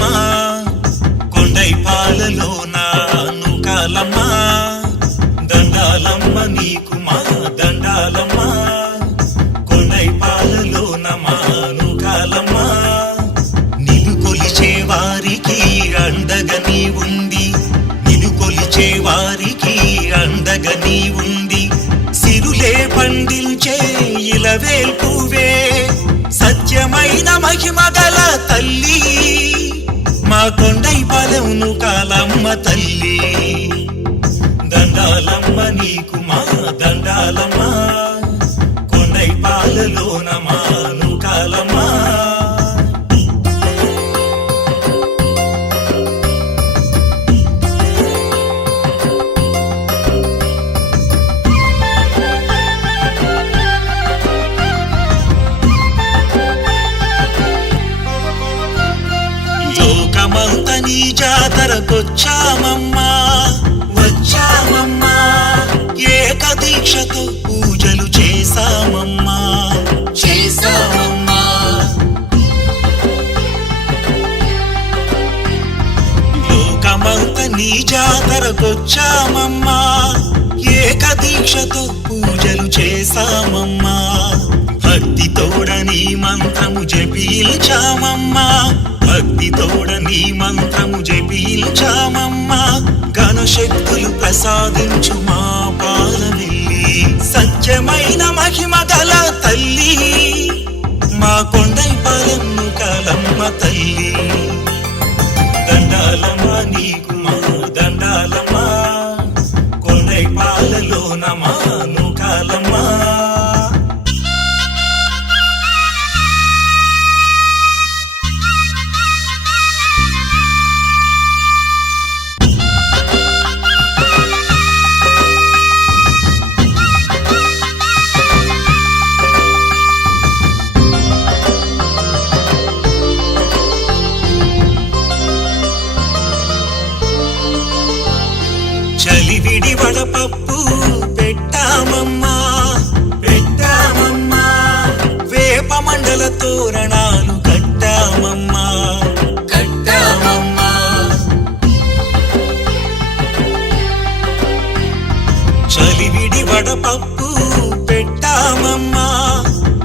నూకాలమ్మా కొండై పాలలోన నూకాలమ్మా దండాలమ్మ నీకు మా దండాలమ్మా కొండై పాలలోన మా నూకాలమ్మా నిన్ను కొలిచే వారికి అండగా నీ ఉంది నిన్ను కొలిచే వారికి అండగా నీ ఉంది సిరులే పండించే ఇలవేల్పువే సత్యమైన మహిమ గల తల్లి మా కొండై పాలెం నూకాలమ్మ తల్లి దండాలమ్మ నీకు మా దండాలమ్మ కొండై పాలలోన మా నూకాలమ్మ లోకమంత నీ జాతరకొచ్చామమ్మా వచ్చామమ్మా ఏకదీక్షతో పూజలు చేశామమ్మా చేశామమ్మా లోకమంత నీ జాతరకొచ్చామమ్మా ఏకదీక్షతో పూజలు చేశామమ్మా భక్తి తోడ నీ మంత్రము జపించామమ్మా భక్తి తోడ నీ మంత్రము జపించామమ్మా ఘనశక్తులు ప్రసాదించు మా పాలవెల్లి సత్యమైన మహిమ గల తల్లి మా కొండై పాలెం నూకాలమ్మ తల్లి దండాలమ్మ నీకు మా దండాలమ్మ కొండై పాలలోన మా నూకాలమ్మ చలివిడి వడపప్పు పెట్టామమ్మా పెట్టామమ్మా వేప మండల తోరణాలు కట్టామమ్మా కట్టామమ్మా చలివిడి వడపప్పు పెట్టామమ్మా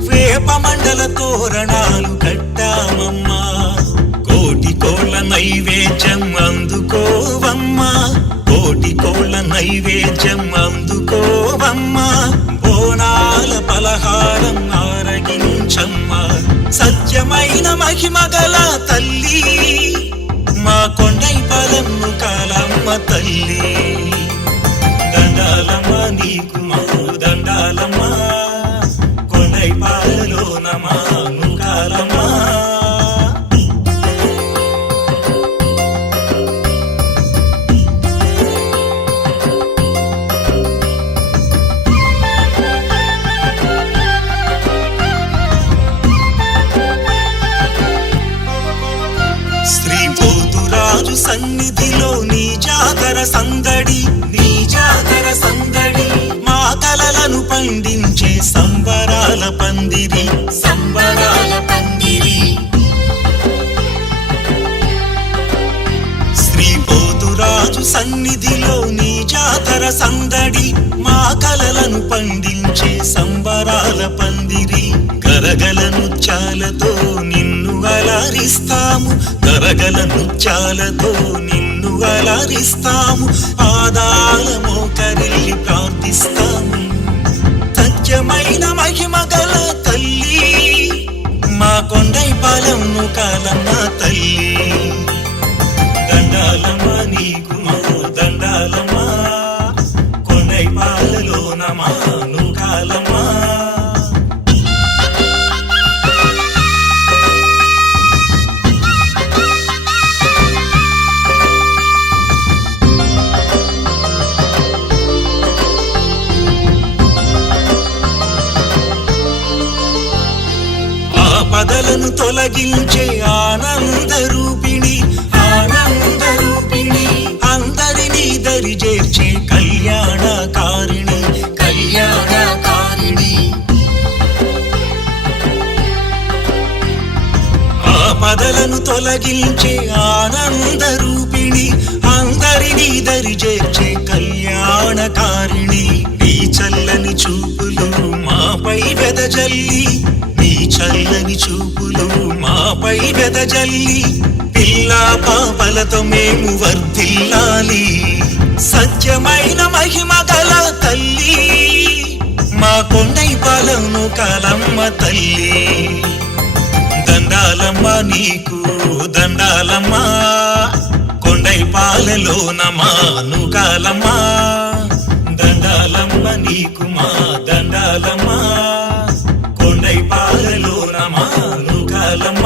వేప మండల తోరణాలు కట్టామమ్మా కోటి కోళ్ళ నైవేద్యం అందుకోవమ్మా కోటి కోళ్ళ నైవేద్యం అందుకోవమ్మా బోనాల పలహారం ఆరగించమ్మా సత్యమైన మహిమ గల తల్లి మా కొండై పాలెం నూకాలమ్మ తల్లి దండాలమ్మ నీకు మా దండాలమ్మ కొండై పాలలోన మా నూకాలమ్మ రాజు సన్నిధిలో నీ జాతర సందడి నీ జాతర సందడి మా కలలను పండించే సంబరాల పందిరి సంబరాల పందిరి శ్రీ పోతురాజు సన్నిధిలో నీ జాతర సందడి మా కలలను పండించే సంబరాల పందిరి గరగల నృత్యాలతో నిన్ను అలరిస్తాము గరగల నృత్యాలతో నిన్ను అలరిస్తాము పాదాల మోకరిల్లి ప్రార్థిస్తాము సత్యమైన మహిమ గల తల్లి మా కొండై పాలెం నూకాలమ్మ తల్లి దండాలమ్మ నీకు మా దండాలమ్మ కొండై పాలలోన మా నూకాలమ్మ ఆపదలను తొలగించే ఆనంద రూపిణి అందరినీ దరి చేర్చే కళ్యాణకారిణి కళ్యాణకారిణి ఆపదలను తొలగించే ఆనంద రూపిణి అందరినీ దరి చేర్చే కళ్యాణకారిణి నీ చల్లని చూపులు మాపై వెదజల్లి నీ చల్లని చూపులు మాపై వెదజల్లి పిల్లా పాపలతో మేము వర్ధిల్లాలి సత్యమైన మహిమ గల తల్లి మా కొండైపాలెంను కాలమ్మ తల్లి దండాలమ్మ నీకు దండాలమ్మ కొండైపాలెంలోన మాను కాలమ్మ దండాలమ్మ నీకు మా దండాలమ్మ కొండైపాలెంలోన మాను కాలమ్మ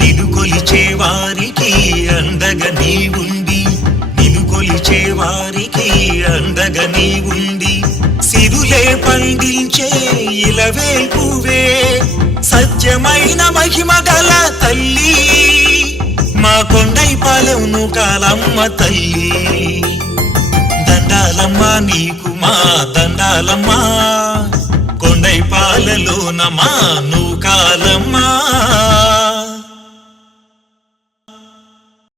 నిన్ను కొలిచే వారికి అండగా నీ ఉండి నిన్ను కొలిచే వారికి అండగా నీ ఉండి సిరులే పండించే ఇలవేల్పువే సత్యమైన మహిమ గల తల్లి మా కొండైపాలెంను కాలమ్మ తల్లి దండాలమ్మ నీకు మా దండాలమ్మ కొండైపాలెంలోన మాను కాలమ్మ